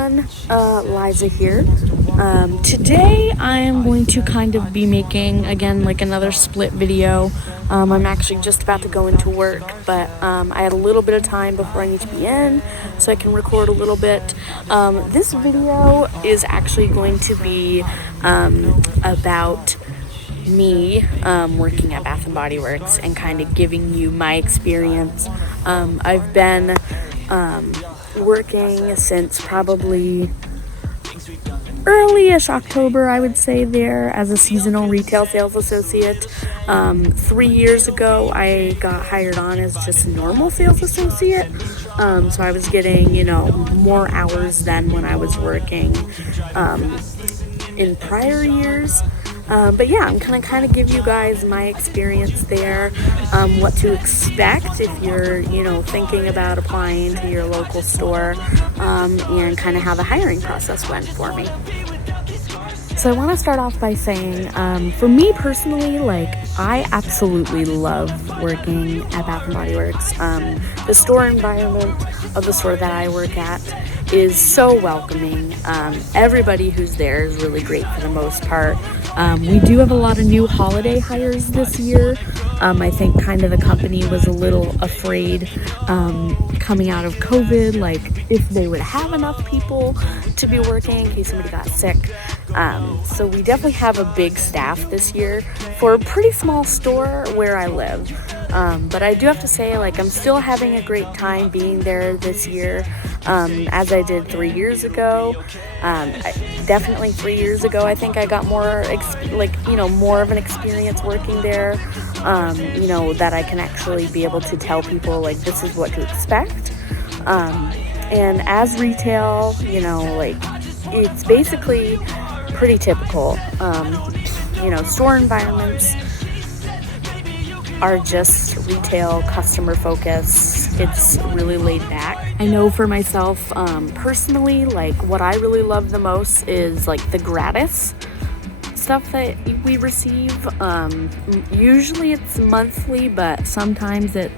everyone, Liza here. Today I am going to kind of be making, again, like another split video. I'm actually just about to go into work, but I had a little bit of time before I need to be in, so I can record a little bit. This video is actually going to be about me working at Bath & Body Works and kind of giving you my experience. I've been working since probably early-ish October, I would say, there as a seasonal retail sales associate. 3 years ago, I got hired on as just a normal sales associate. So I was getting, more hours than when I was working in prior years. But yeah, I'm gonna kind of give you guys my experience there, what to expect if you're, thinking about applying to your local store, and kind of how the hiring process went for me. So I want to start off by saying, for me personally, I absolutely love working at Bath & Body Works. The store environment of the store that I work at is so welcoming. Everybody who's there is really great for the most part. We do have a lot of new holiday hires this year. I think kind of the company was a little afraid coming out of COVID, if they would have enough people to be working in case somebody got sick. So we definitely have a big staff this year for a pretty small store where I live. But I do have to say, I'm still having a great time being there this year, as I did 3 years ago. Definitely 3 years ago, I think I got more, more of an experience working there, that I can actually be able to tell people, this is what to expect. And as retail, it's basically pretty typical. Store environments are just retail, customer focus. It's really laid back. I know for myself, personally, what I really love the most is the gratis stuff that we receive. Usually it's monthly, but sometimes it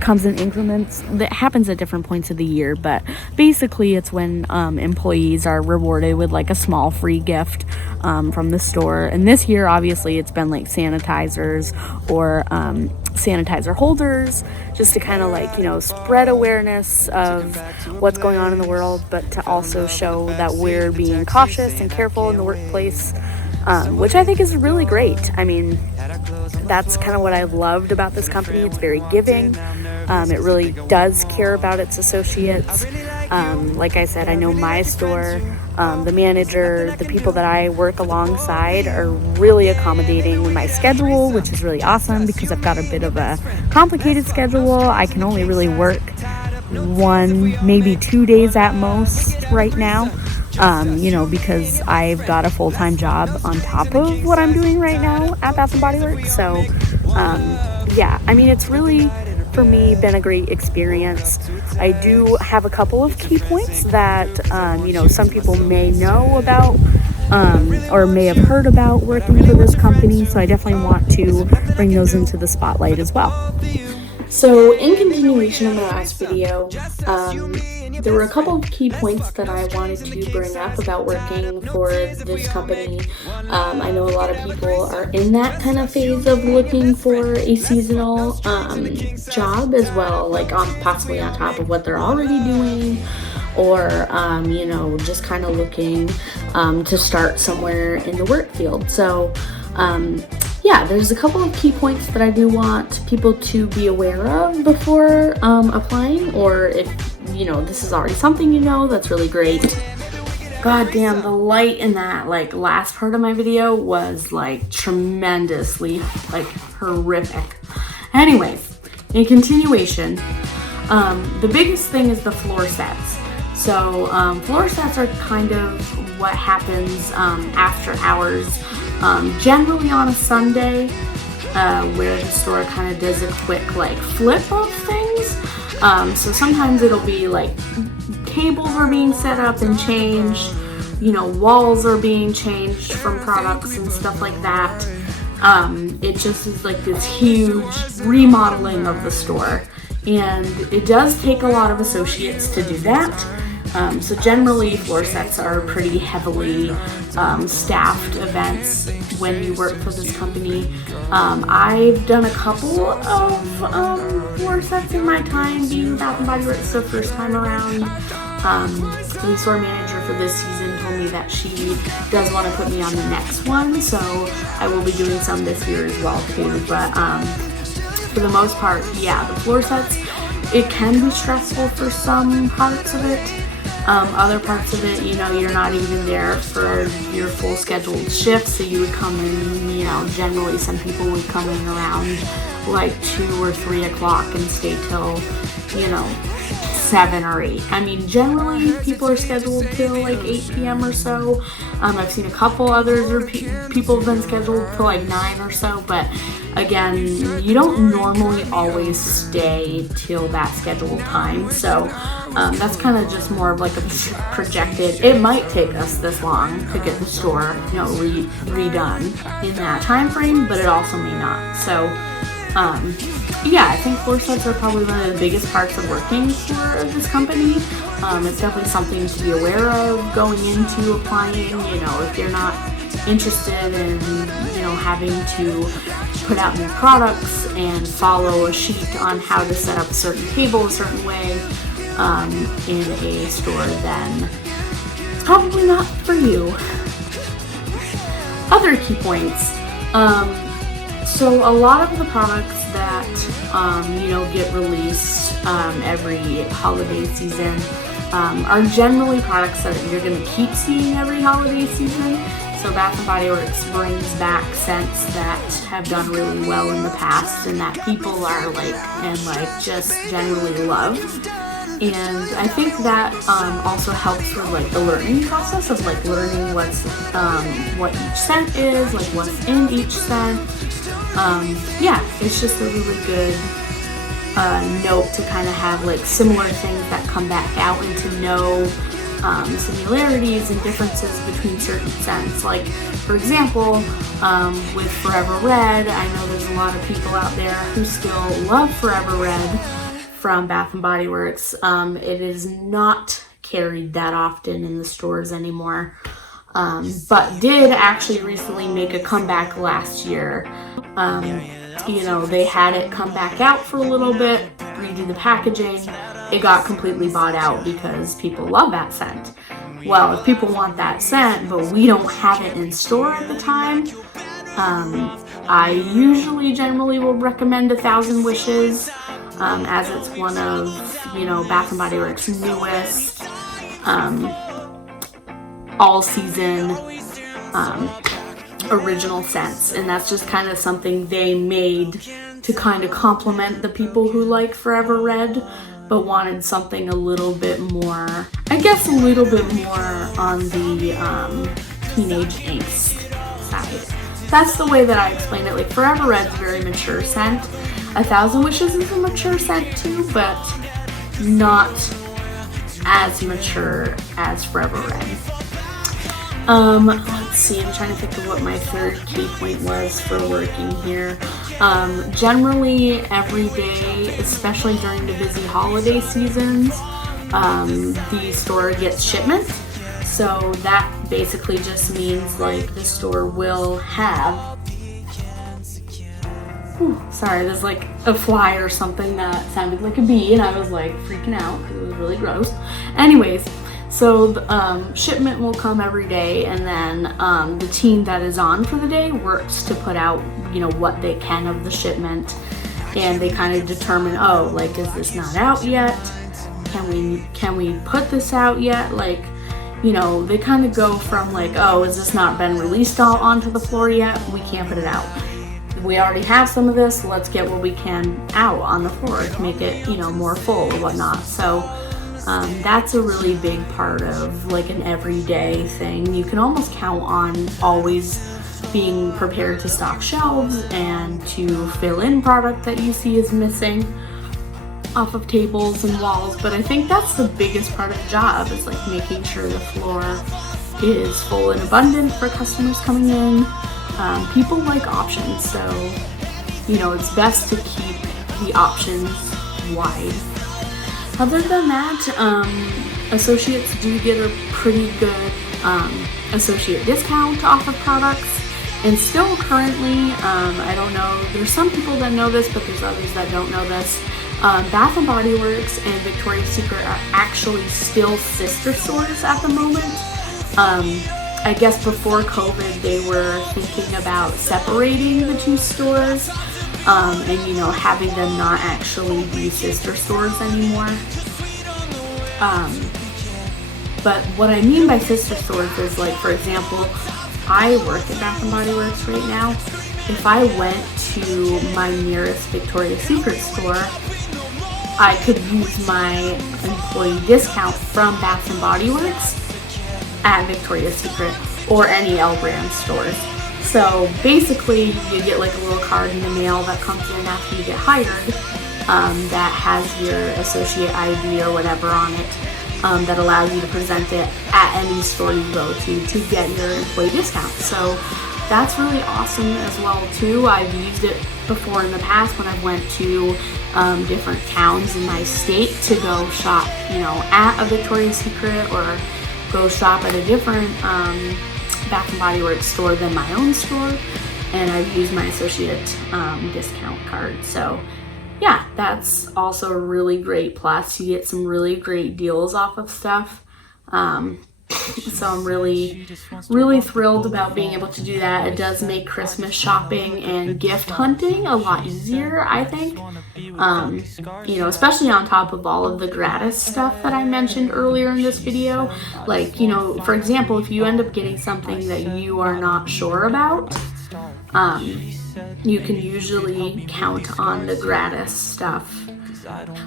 comes in increments. That happens at different points of the year, but basically it's when employees are rewarded with a small free gift from the store. And this year, obviously, it's been sanitizers or sanitizer holders, just to kind of spread awareness of what's going on in the world, but to also show that we're being cautious and careful in the workplace, which I think is really great. I mean, that's kind of what I loved about this company. It's very giving. It really does care about its associates. Like I said, I know my store, the manager, the people that I work alongside are really accommodating with my schedule, which is really awesome because I've got a bit of a complicated schedule. I can only really work 1, maybe 2 days at most right now, because I've got a full-time job on top of what I'm doing right now at Bath & Body Works. So, yeah, I mean, it's really, for me, been a great experience. I do have a couple of key points that, some people may know about, or may have heard about working for this company. So I definitely want to bring those into the spotlight as well. So in continuation of my last video, there were a couple of key points that I wanted to bring up about working for this company. I know a lot of people are in that kind of phase of looking for a seasonal job as well, possibly on top of what they're already doing, or just kind of looking to start somewhere in the work field. So yeah, there's a couple of key points that I do want people to be aware of before applying, or if this is already something that's really great. God damn, the light in that last part of my video was tremendously horrific. Anyways, in continuation, the biggest thing is the floor sets. So floor sets are kind of what happens after hours, generally on a Sunday, where the store kind of does a quick flip of things. So sometimes it'll be cables are being set up and changed, walls are being changed from products and stuff like that. It just is this huge remodeling of the store, and it does take a lot of associates to do that. So generally floor sets are pretty heavily staffed events when you work for this company. I've done a couple of floor sets in my time being Bath & Body Works the first time around. The store manager for this season told me that she does want to put me on the next one, so I will be doing some this year as well too. But for the most part, yeah, the floor sets, it can be stressful for some parts of it. Other parts of it, you know, you're not even there for your full scheduled shift, so you would come in, you know, generally some people would come in around like 2 or 3 o'clock and stay till, you know, 7 or 8. I mean, generally people are scheduled till like 8 p.m. or so. I've seen a couple others or people have been scheduled till like 9 or so, but again, you don't normally always stay till that scheduled time. So that's kind of just more of like a projected, it might take us this long to get the store, you know, redone in that time frame, but it also may not. So yeah, I think floor sets are probably one of the biggest parts of working for this company. It's definitely something to be aware of going into applying. You know, if you're not interested in, you know, having to put out new products and follow a sheet on how to set up a certain table a certain way in a store, then it's probably not for you. Other key points. So a lot of the products that, you know, get released every holiday season are generally products that you're going to keep seeing every holiday season. So Bath & Body Works brings back scents that have done really well in the past and that people are like, and like just generally love. And I think that also helps with like the learning process of like learning what's what each scent is, like what's in each scent. Yeah, it's just a really good note to kind of have like similar things that come back out and to know similarities and differences between certain scents. Like, for example, with Forever Red, I know there's a lot of people out there who still love Forever Red from Bath & Body Works. It is not carried that often in the stores anymore, but did actually recently make a comeback last year. You know, they had it come back out for a little bit, redo the packaging. It got completely bought out because people love that scent. Well, if people want that scent, but we don't have it in store at the time, I usually generally will recommend 1,000 Wishes, as it's one of, you know, Bath & Body Works' newest all-season original scents, and that's just kind of something they made to kind of complement the people who like Forever Red but wanted something a little bit more, I guess a little bit more on the teenage angst side. That's the way that I explain it. Like, Forever Red's a very mature scent. 1,000 Wishes is a mature scent too, but not as mature as Forever Red. Let's see, I'm trying to think of what my third key point was for working here. Generally every day, especially during the busy holiday seasons, the store gets shipment. So that basically just means like the store will have, sorry, there's like a fly or something that sounded like a bee and I was like freaking out because it was really gross. Anyways, so the shipment will come every day, and then the team that is on for the day works to put out, you know, what they can of the shipment, and they kind of determine, oh, like, is this not out yet? Can we put this out yet? Like, you know, they kind of go from like, oh, has this not been released all onto the floor yet? We can't put it out. We already have some of this. Let's get what we can out on the floor to make it, you know, more full or whatnot. So that's a really big part of like an everyday thing. You can almost count on always being prepared to stock shelves and to fill in product that you see is missing off of tables and walls. But I think that's the biggest part of the job, is like making sure the floor is full and abundant for customers coming in. People like options, so you know, it's best to keep the options wide. Other than that, associates do get a pretty good associate discount off of products. And still currently, I don't know, there's some people that know this, but there's others that don't know this. Bath & Body Works and Victoria's Secret are actually still sister stores at the moment. I guess before COVID, they were thinking about separating the two stores, and, you know, having them not actually be sister stores anymore. But what I mean by sister stores is, like, for example, I work at Bath & Body Works right now. If I went to my nearest Victoria's Secret store, I could use my employee discount from Bath & Body Works at Victoria's Secret or any L brand stores. So basically, you get like a little card in the mail that comes in after you get hired, that has your associate ID or whatever on it, that allows you to present it at any store you go to get your employee discount. So that's really awesome as well too. I've used it before in the past when I went to different towns in my state to go shop, you know, at a Victoria's Secret or go shop at a different Bath & Body Works store than my own store, and I've used my associate discount card. So yeah, that's also a really great plus. You get some really great deals off of stuff. So I'm really thrilled about being able to do that. It does make Christmas shopping and gift hunting a lot easier, I think. You know, especially on top of all of the gratis stuff that I mentioned earlier in this video. Like, you know, for example, if you end up getting something that you are not sure about, you can usually count on the gratis stuff.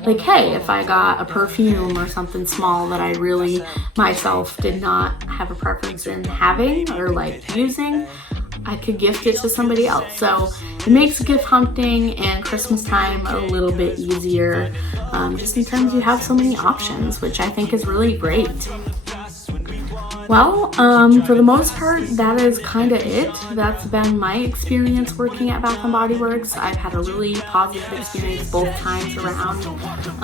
Like, hey, if I got a perfume or something small that I really myself did not have a preference in having or like using, I could gift it to somebody else. So it makes gift hunting and Christmas time a little bit easier, just in terms you have so many options, which I think is really great. Well, for the most part, that is kind of it. That's been my experience working at Bath & Body Works. I've had a really positive experience both times around.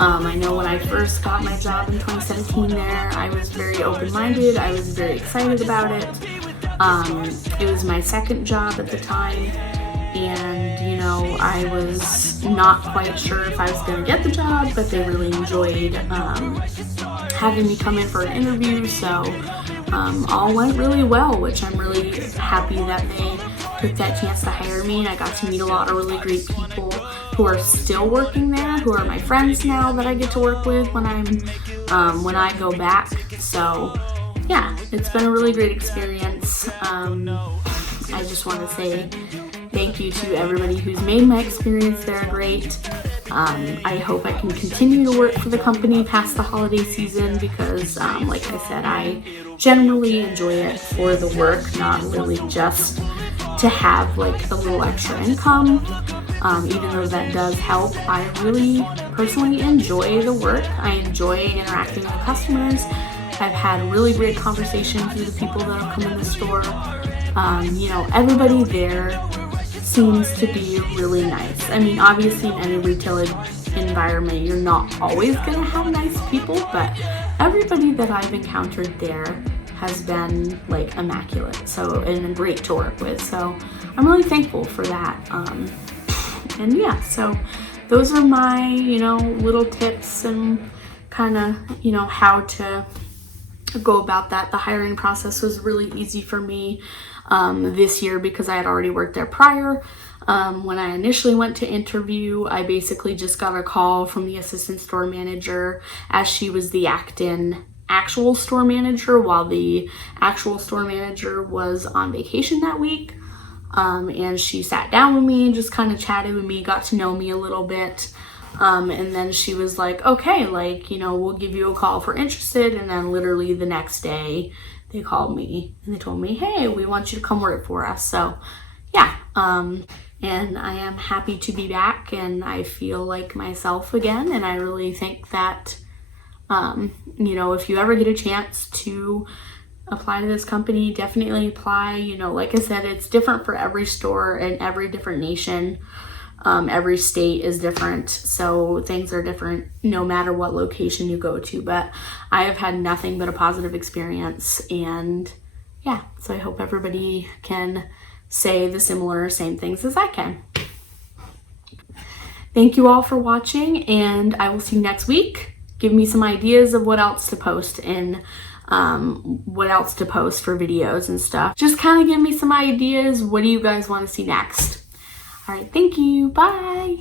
I know when I first got my job in 2017 there, I was very open-minded. I was very excited about it. It was my second job at the time, and, you know, I was not quite sure if I was going to get the job, but they really enjoyed having me come in for an interview, so all went really well, which I'm really happy that they took that chance to hire me, and I got to meet a lot of really great people who are still working there, who are my friends now that I get to work with when when I go back. So yeah, it's been a really great experience. I just want to say thank you to everybody who's made my experience there great. I hope I can continue to work for the company past the holiday season because, like I said, I generally enjoy it for the work, not really just to have like a little extra income. Even though that does help, I really personally enjoy the work. I enjoy interacting with customers. I've had really great conversations with the people that have come in the store. You know, everybody there seems to be really nice. I mean, obviously in any retail environment, you're not always going to have nice people, but everybody that I've encountered there has been like immaculate, so, and great to work with. So I'm really thankful for that. And yeah, so those are my, you know, little tips and kind of, you know, how to go about that. The hiring process was really easy for me this year because I had already worked there prior. When I initially went to interview, I basically just got a call from the assistant store manager as she was the actual store manager while the actual store manager was on vacation that week. And she sat down with me and just kind of chatted with me, got to know me a little bit. And then she was like, okay, like, you know, we'll give you a call if we're interested. And then literally the next day they called me and they told me, hey, we want you to come work for us. So yeah, and I am happy to be back and I feel like myself again. And I really think that, you know, if you ever get a chance to apply to this company, definitely apply. You know, like I said, it's different for every store in every different nation. Every state is different, so things are different no matter what location you go to. But I have had nothing but a positive experience, and yeah, so I hope everybody can say the similar same things as I can. Thank you all for watching, and I will see you next week. Give me some ideas of what else to post and what else to post for videos and stuff. Just kind of give me some ideas. What do you guys want to see next? All right, thank you. Bye.